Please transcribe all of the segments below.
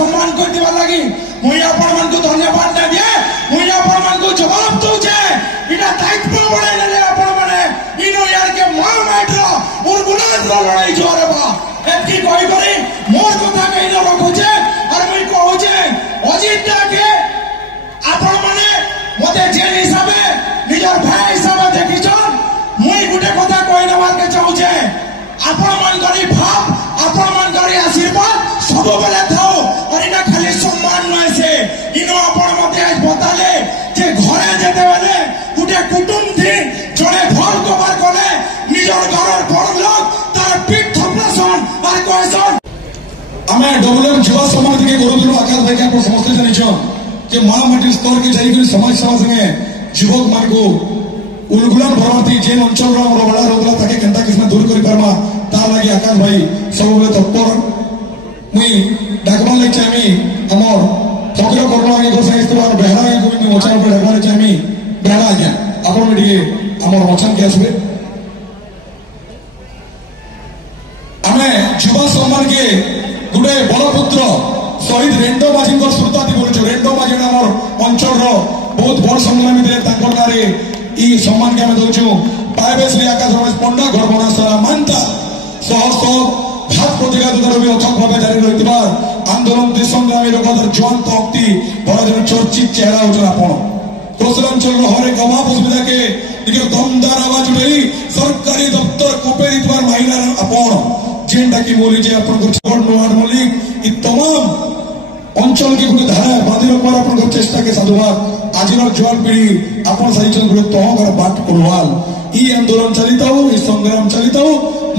सम्मान कर लगी मुई आपण मन को धन्यवाद ना दिए मुई आपण मन को जवाब दूचे इना दायित्व बड़े ले आपण माने इनो यार के मां मैट्रो और गुलास रो लड़ाई जोरे बा एतकी कोई करी मोर कथा कहि न रखुचे और मुई कहूचे अजीत दा के आपण माने मते जे हिसाबे निजर भाई हिसाबे देखिछन मुई गुटे कथा कहि नबार के चाहूचे आपण मन करी भाव आपण मन करी आशीर्वाद सब बेले थाओ और इना खाली सम्मान नय से इनो आपण मते आज बताले जे घरे जेते बेले गुटे कुटुंब थी जड़े भल कबार कले निजर घरर बड़ लोग तार पीठ थपलासन और कहसन आमे डब्ल्यूएम युवा समाज के गुरुदेव आकाश भाई के आप समस्त जानिछन जे मां माटी स्तर के जाई समाज सेवा संगे युवक मान को उलगुलान भरवाती जेन अंचल रो बड़ा रोगला ताके केनता किसना दूर करि परमा तार लागि आकाश भाई सब बेले तत्पर मुई डाकबान ले चाहमी हमर चक्र करनो आगे को सही इस्तेमाल बेहरा के कोई मोचन पे डाकबान ले चाहमी बेहरा आज्ञा आपण मिडिए हमर मोचन के आसबे आमे युवा सम्मान के गुडे बड़ पुत्र शहीद रेंडो माझी को स्मृति बोलछु रेंडो माझी हमर अंचल रो बहुत बड़ संग्रामी दिले तांकर नारे ई सम्मान के हम दोछु पाइबे श्री आकाश रमेश पंडा घरबना सरा मानता सह भात प्रतिघात भी अथक भाव जारी रही आंदोलन देश संग्रामी लोकर ज्वांत शक्ति बड़ा जन चर्चित चेहरा होचन आपण प्रसलांचल हर एक अभाव असुविधा के निके दमदार आवाज उठाई सरकारी दफ्तर कोपेरी द्वार महिला आपण जेनटा की बोली जे आपण को छोड़ नोआर मलिक ई तमाम अंचल के गुटे धारा बांधी रखवार आपण चेष्टा के साधुवाद आज जुआन पीढ़ी आपण साइचन गुटे तहकर बाट पुरवाल ई आंदोलन चलित हो ई संग्राम चलित हो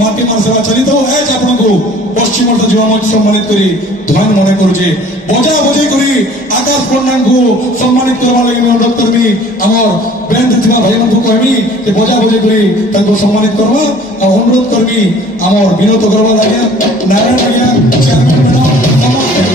माटी मार सेवा चलित हो एज आपण को पश्चिम ओडिशा युवा मंच सम्मानित करी धन मने करूचे बजा बजे करी आकाश पंडा को सम्मानित करबा लागि मैं अनुरोध करमी हमर बैंड थिबा भाई मन को कहमी कि बजा बजे करी ताको सम्मानित करबा आ अनुरोध करमी हमर विनोद करबा लागि नारायण भैया चेयरमैन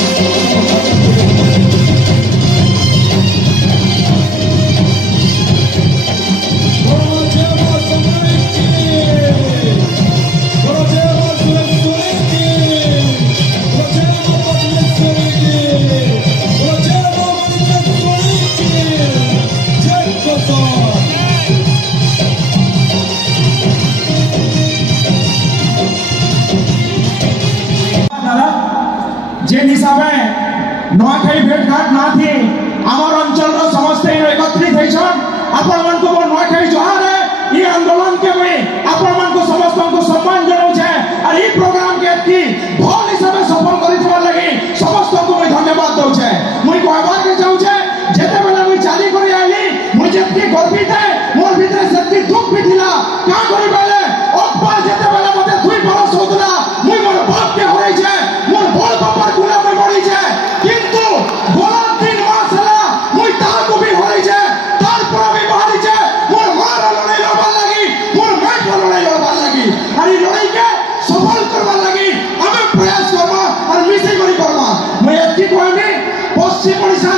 जेन हिसाबे नोआखाई भेटघाट ना थी आमर अंचल रो समस्त एकत्रित होइछन आपण मन को नोआखाई जोहार है ई आंदोलन के में आपण मन को समस्त को सम्मान जनाउ छे और ई प्रोग्राम के की भल हिसाबे सफल करि दिबार लागि समस्त को मैं धन्यवाद दउ छे मुई कहबार के चाहू छे जेते बेला मुई चाली करि आइली मुई जेतकी गर्वित है मोर भीतर सेतकी दुख भी थिला का करि बेले अब्बा जेते बेला मते 2 बरस होतला मुई मोर बाप के होई छे मोर बड़ बापर गुलाम में पड़ी छे किंतु गोलाम दिन मासला मुई ता को भी होई छे तार पर भी बाहरी छे मोर मार लड़ाई लड़बा लागि मोर मैट लड़ाई लड़बा लागि अरे लड़ाई के सफल करबा लागि हमें प्रयास करबा और मिसे करी करबा मैं एतकी कहमी पश्चिम ओडिशा